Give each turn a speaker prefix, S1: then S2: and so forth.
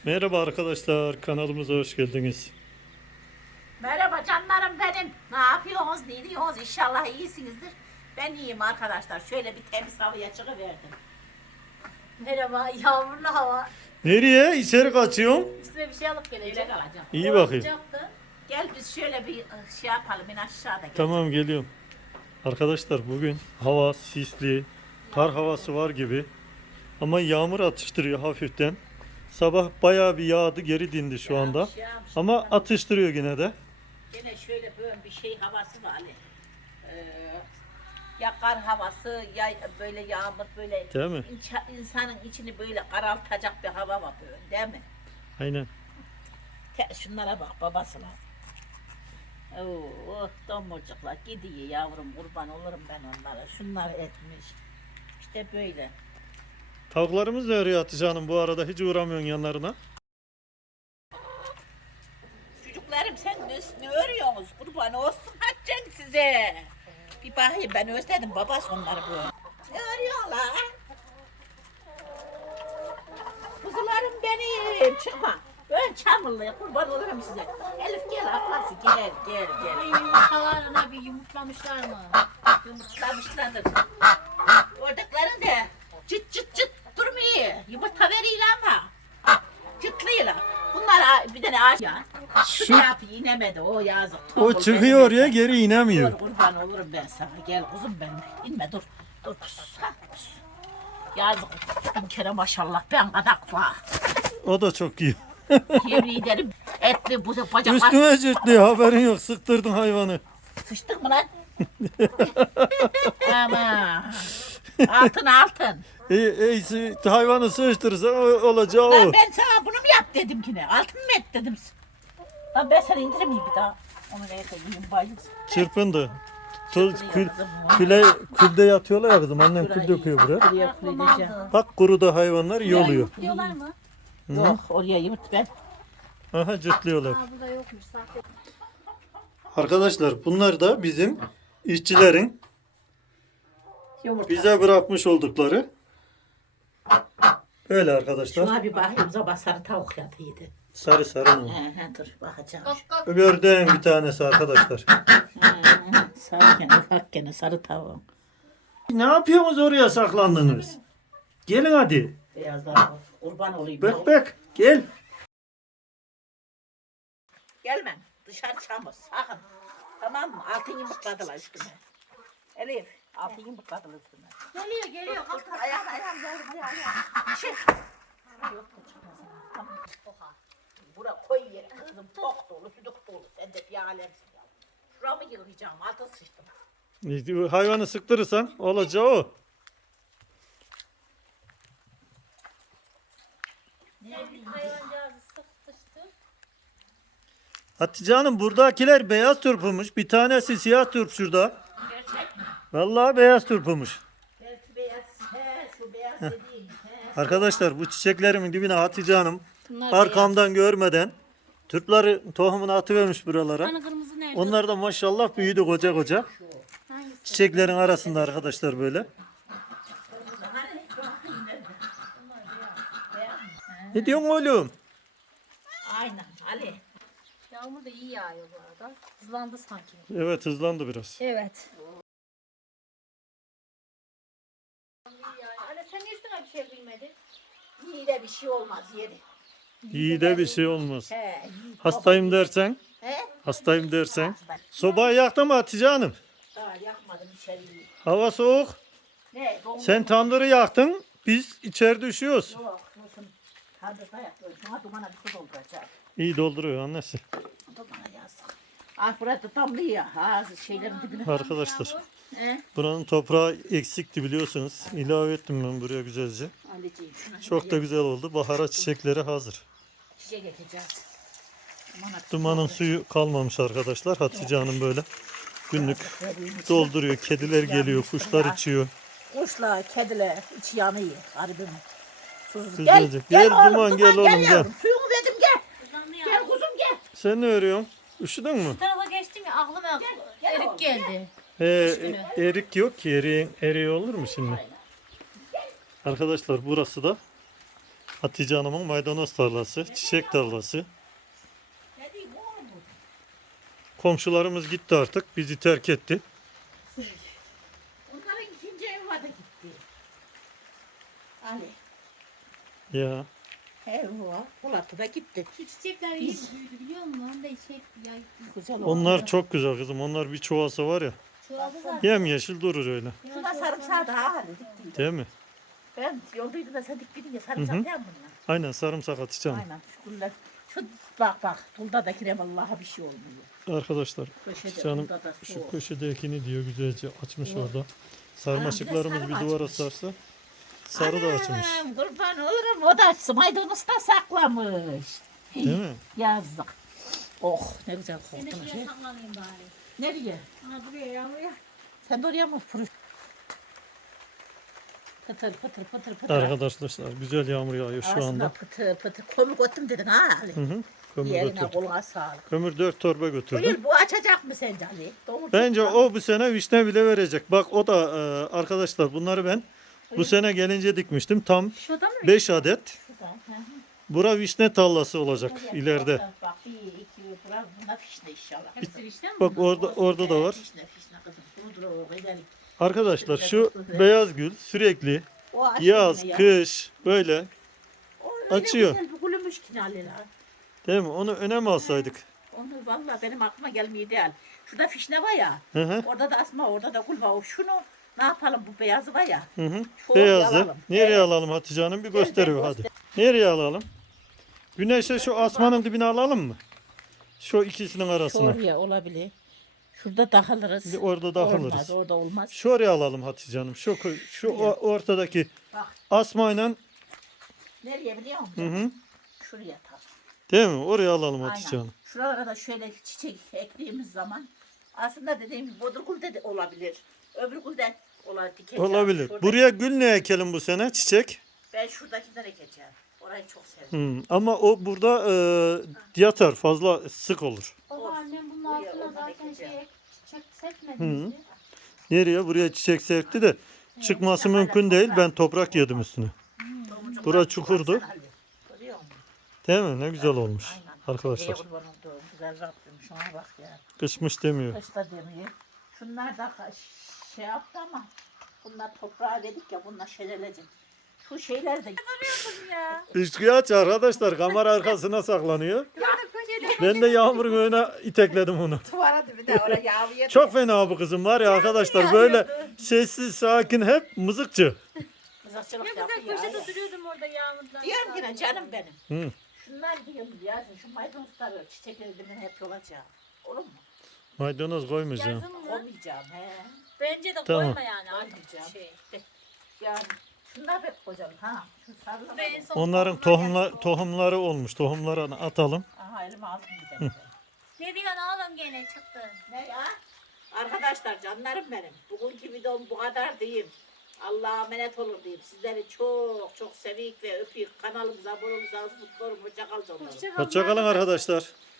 S1: Merhaba arkadaşlar, kanalımıza hoş geldiniz.
S2: Merhaba canlarım benim. Ne yapıyorsunuz? Ne diyorsunuz? İnşallah iyisinizdir. Ben iyiyim arkadaşlar. Şöyle bir temiz havaya çıkıverdim.
S3: Merhaba, yağmurlu hava.
S1: Nereye? İçeri kaçıyorsun.
S3: Üstüme bir şey alıp
S2: Öyle
S3: geleceğim.
S2: kalacağım.
S1: İyi bakayım.
S3: Olacaktı.
S2: Gel biz şöyle bir şey yapalım. İn aşağıda gel.
S1: Tamam, geliyorum. Arkadaşlar bugün hava sisli, kar havası var gibi. Ama yağmur atıştırıyor hafiften. Sabah bayağı bir yağdı, geri dindi şu anda.
S2: Yağmış.
S1: Ama atıştırıyor yine de.
S2: Gene şöyle böyle bir şey havası var. Ya kar havası ya böyle yağmur böyle
S1: Değil mi?
S2: insanın içini böyle karaltacak bir hava var böyle değil mi?
S1: Aynen.
S2: Şunlara bak babasına. Oo, domurcuklar gidiyor yavrum kurban olurum ben onlara. Şunlar etmiş. İşte böyle.
S1: Tavuklarımız da örüyor Hatice Hanım, bu arada hiç uğramıyorsun yanlarına.
S2: Çocuklarım sen ne örüyorsunuz kurban olsun Hatice'm size. Bir bakayım ben özledim babası onları böyle. Ne örüyorlar? Kuzularım benim çıkma. Ben çamurluyum kurban olurum size. Elif gel ablası gel.
S3: Yumurtalarına bir yumurtlamışlar mı?
S2: Yumurtlamışlardır. Ördeklerin de çıt durmuyor. Yumurta veriyorlar ama. Çıtlıyorlar. Bunlar bir tane ağaç ya. Şu ne yapıyor inemedi o yazık.
S1: O
S2: Tombul
S1: çıkıyor
S2: benim
S1: oraya,
S2: mesela.
S1: geri inemiyor.
S2: Dur kurban olurum ben sana. Gel kuzum benim. İnme dur. Dur kus. Ha, kus. Yazık. Bin kere maşallah ben kadak var.
S1: O da çok iyi.
S2: Yemin ederim etli bu bacaklar.
S1: Üstüme cırtlıyor, haberin yok, sıktırdın hayvanı.
S2: Sıçtık mı lan? Aman. Altın.
S1: Hayvanı sıçtırırsa olacağı
S2: Lan
S1: o.
S2: ben sana bunu mu yap dedim ki ne? Altın mı et dedim. Lan ben sana indiremeyeyim bir daha. Onu neye koyayım bayılsın.
S1: Çırpındı.
S2: Çırpınıyor kızım.
S1: Külde yatıyorlar ya kızım. Annem kül döküyor buraya.
S2: Buraya koyacağım.
S1: Bak kuruda hayvanlar yoluyor.
S3: Diyorlar mı?
S2: Yok oraya yumurt ben.
S1: Aha, cırtlıyorlar.
S3: Aa, burada yokmuş sahte.
S1: Arkadaşlar bunlar da bizim işçilerin
S2: Yumurta.
S1: bize bırakmış oldukları. Böyle arkadaşlar.
S2: Şuna bir bakayım sabah sarı tavuk yatıydı.
S1: Sarı mı?
S2: Dur bakacağım.
S3: Kalk kalk.
S1: Ördeğin bir tanesi arkadaşlar.
S2: Sarıken ufakken sarı tavuğum.
S1: Ne yapıyorsunuz, oraya saklandınız? Gelin hadi.
S2: Beyazlar var. Kurban olayım.
S1: Bek gel.
S2: Gelmem. Dışarı çamur. Sakın. Tamam mı? Altın yumurtladılar üstüme. Elif. Altın yumurtladılar üstüme.
S3: Geliyor. Kalk kalk.
S2: Ayağım yavrum ayağım. Çık. Yok da çıkmaz. Tamam. Oha. Bura koy yere kızım. Tok dolu, südük dolu. Sen de bir alemsin ya. Şuramı yıkayacağım. Altın sıçtım.
S1: Hayvanı sıktırırsan olacağı o.
S3: Hayvancağızı sıkıştı.
S1: Hatice Hanım, buradakiler beyaz turpumuş. Bir tanesi siyah turp şurada.
S2: Gerçek mi?
S1: Vallahi beyaz turpumuş.
S2: Belki beyaz. Şu beyaz dediğin.
S1: Arkadaşlar bu çiçeklerimin dibine Hatice Hanım
S3: Bunlar
S1: arkamdan görmeden turpları tohumunu atıvermiş buralara.
S3: Hani kırmızı nerede?
S1: Onlar da maşallah büyüdü koca.
S3: Hangisi?
S1: Çiçeklerin arasında arkadaşlar böyle. Ne diyorsun oğlum?
S2: Aynen Ali.
S3: Yağmur da iyi yağıyor bu arada. Hızlandı sanki.
S1: Evet, hızlandı biraz.
S3: Evet. Anne sen niye üstüne bir şey bilmedin?
S2: İyi de bir şey olmaz yeri.
S1: İyi de bir şey olmaz.
S2: He, iyi.
S1: Hastayım dersen,
S2: He?
S1: sobayı yaktın mı Hatice Hanım?
S2: Daha yakmadım içeriği.
S1: Hava soğuk.
S2: Ne? Dondu.
S1: Sen tandırı yaktın, biz içeride üşüyoruz.
S2: Yok, dursun. Kandırda yapıyor. Şuna dumana bir su dolduracak.
S1: İyi dolduruyor annesi.
S2: Dumana yazık. Ah burada damlıyor. Ha şeylerin dibine.
S1: Arkadaşlar
S2: He?
S1: buranın toprağı eksikti biliyorsunuz. İlave ettim ben buraya güzelce.
S2: Anneciğim şuna
S1: Çok da güzel oldu. Bahara çiçekleri hazır.
S2: çiçek ekeceğiz. Dumana bir su
S1: Dumanın
S2: dolduracak.
S1: suyu kalmamış arkadaşlar. Hatice Hanım böyle günlük dolduruyor. Kediler geliyor, kuşlar içiyor.
S2: Kuşlar, kediler iç yanıyor. Garibim. Susuz.
S1: Güzelce. Gel Duman, gel oğlum, gel.
S2: yavrum. Suyunu verdim gel.
S3: Hızlandı
S2: Gel
S3: ya.
S2: kuzum gel.
S1: Sen ne örüyorsun? Üşüdün mü?
S3: Bu tarafa geçtim ya aklıma
S2: gel oğlum,
S3: erik geldi.
S1: Erik yok ki. Eriği olur mu şimdi? Arkadaşlar burası da Hatice Hanım'ın maydanoz tarlası, çiçek tarlası.
S2: Ne diyeyim oğlum bu?
S1: Komşularımız gitti artık. Bizi terk etti.
S2: Onların ikinci evi vardı gitti. Ali.
S1: Ya.
S2: Ev var. Polat'ı da gitti.
S3: Şu çiçekler iyi büyüdü biliyor musun? Onu da yay.
S2: Güzel oldu.
S1: Onlar çok güzel kızım. Onlar bir çuvası var ya.
S3: Çoğaldı zaten.
S1: Yemyeşil durur öyle.
S2: Şuna sarımsağı daha hali diktiydi.
S1: Değil mi?
S2: Ben yoldaydım da sen dikmedin ya sarımsak
S1: Hı hı.
S2: değil mi bunlar?
S1: Aynen sarımsak Hatice Hanım.
S2: Aynen. Şu güller. Şu bak. Tulda da kire vallahi bir şey olmuyor.
S1: Arkadaşlar
S2: Köşede
S1: canım
S2: tulda da
S1: şu
S2: soğuk.
S1: köşedekini diyor güzelce açmış
S2: Evet.
S1: orada. Sarmaşıklarımız
S2: sarı
S1: bir
S2: mı
S1: duvara
S2: açmış?
S1: sarsa. Sarı da açmış.
S2: Anam, kurban olurum o da maydanoz da saklamış.
S1: Değil mi?
S2: Yazdık. Oh ne güzel
S3: Ben de
S2: koktu.
S3: şuraya saklanayım bari.
S2: Nereye?
S3: Ha buraya yağmur.
S2: Sen de oraya mı fırış? Pıtır.
S1: Arkadaşlar güzel yağmur yağıyor şu
S2: Aslında
S1: anda.
S2: pıtır. Kömür götüm dedin ha Ali.
S1: Hı hı. Kömür
S2: Yerine
S1: götürdük.
S2: koluna sağlık.
S1: Kömür 4 torba
S2: Bu
S1: götürdüm.
S2: yıl bu açacak mı sence Ali? Doğru
S1: Bence
S2: diyorsun.
S1: o bu sene vişne bile verecek. Bak o da arkadaşlar bunları ben bu sene gelince dikmiştim. Tam
S3: Şurada mı?
S1: 5 adet.
S2: Şurada, hı hı.
S1: Bura vişne tallası olacak
S2: Oraya
S1: ileride.
S2: bak, bir, iki, bura bunlar fişne inşallah.
S3: Hepsi işte mi?
S1: Bak orada da var.
S2: Fişne kızım. Kurudur o gidelim.
S1: Arkadaşlar şu beyaz gül sürekli
S2: O aşk
S1: yaz,
S2: yine ya.
S1: kış böyle
S2: O öyle
S1: açıyor.
S2: güzel bir gülümüş ki Ali lan.
S1: değil mi? Onu önem alsaydık.
S2: Onu vallahi benim aklıma gelmiyor değil. Şurada fişne var ya.
S1: Hı hı.
S2: Orada da asma, orada da gül var. O şunu ne yapalım bu beyazı var ya.
S1: Hı hı.
S2: Şu
S1: Beyazı.
S2: alalım.
S1: Nereye
S2: Evet.
S1: alalım Hatice Hanım? Bir gösteriyor hadi. Nereye alalım? Güneşe şu asmanın dibine alalım mı? Şu ikisinin arasına.
S2: Oraya olabilir. Şurada takılırız.
S1: Bir orada da
S2: Olmaz,
S1: alırız.
S2: orada olmaz.
S1: Şuraya alalım Hatice Hanım. Şu ortadaki
S2: Bak
S1: asmayla
S2: nereye biliyor musun?
S1: hı hı.
S2: Şuraya tak.
S1: Değil mi? Oraya alalım Hatice
S2: Aynen.
S1: Hanım.
S2: Şuralara da şöyle çiçek eklediğimiz zaman aslında dediğim gibi bodurgul de olabilir. Öbür gül de dikeceğim.
S1: Olabilir.
S2: Şurada-
S1: Buraya gül ne ekelim bu sene? Çiçek.
S2: Ben şuradakinden ekeceğim. Orayı çok seviyorum.
S1: Ama o burada yatar. Fazla sık olur.
S3: Baba annem bunun
S2: Buraya
S3: altına
S2: oradan
S3: zaten
S2: ekeceğim.
S3: çiçek sepmedi.
S1: Hı.
S3: işte.
S1: Nereye? Buraya çiçek serpti de çıkması
S2: hala
S1: mümkün değil.
S2: toprak.
S1: Ben toprak yedim üstüne.
S2: Domuzcuklar
S1: Bura çukurdu.
S2: baksana Ali. Görüyor musun?
S1: Değil mi? Ne güzel olmuş.
S2: Aynen.
S1: Arkadaşlar.
S2: Ey kurban olduğum güzel Rabbim şuna bak ya.
S1: Kışmış demiyor.
S2: Kışta demiyor. Şunlar da şey yaptı ama bunlar toprağa dedik ya bunlar şelelecek. Şu şeyler de görüyorsun ya.
S1: Üçküyaç arkadaşlar kamera arkasına saklanıyor. Ben de Yağmur'un önüne itekledim onu.
S2: Tuvara dibinde oraya yağmur
S1: Çok fena bu kızım var ya arkadaşlar böyle sessiz sakin hep mızıkçı.
S2: Mızrakçılık
S3: Ne güzel
S2: yapıyor
S3: köşede
S2: ya.
S3: duruyordum orada yağmurdan.
S2: Diyorum yine canım benim.
S1: Hı.
S2: Şunlar diyorum ya şu maydanozları çiçekleri dibine hep olacak. Olur mu?
S1: Maydanoz koymayacağım.
S3: Yazın mı?
S2: Olmayacağım he.
S3: Bence de
S1: Tamam.
S3: koyma yani artık
S2: Olmayacağım.
S3: şey.
S2: Yani şunlar hep kocaman ha. Şu sarılar.
S3: Ve en son
S1: Onların tohumları olmuş. Tohumlarını atalım.
S2: Aha elime aldım gidelim.
S3: Ne diyorsun oğlum gene çıktı.
S2: Ne ya? Arkadaşlar canlarım benim. Bugünkü videom bu kadar diyeyim. Allah'a emanet olun diyeyim. Sizleri çok çok sevik ve öpüyük. Kanalımıza abone olursanız mutlu olurum. Hoşça kalın canlarım.
S1: Hoşçakalın arkadaşlar.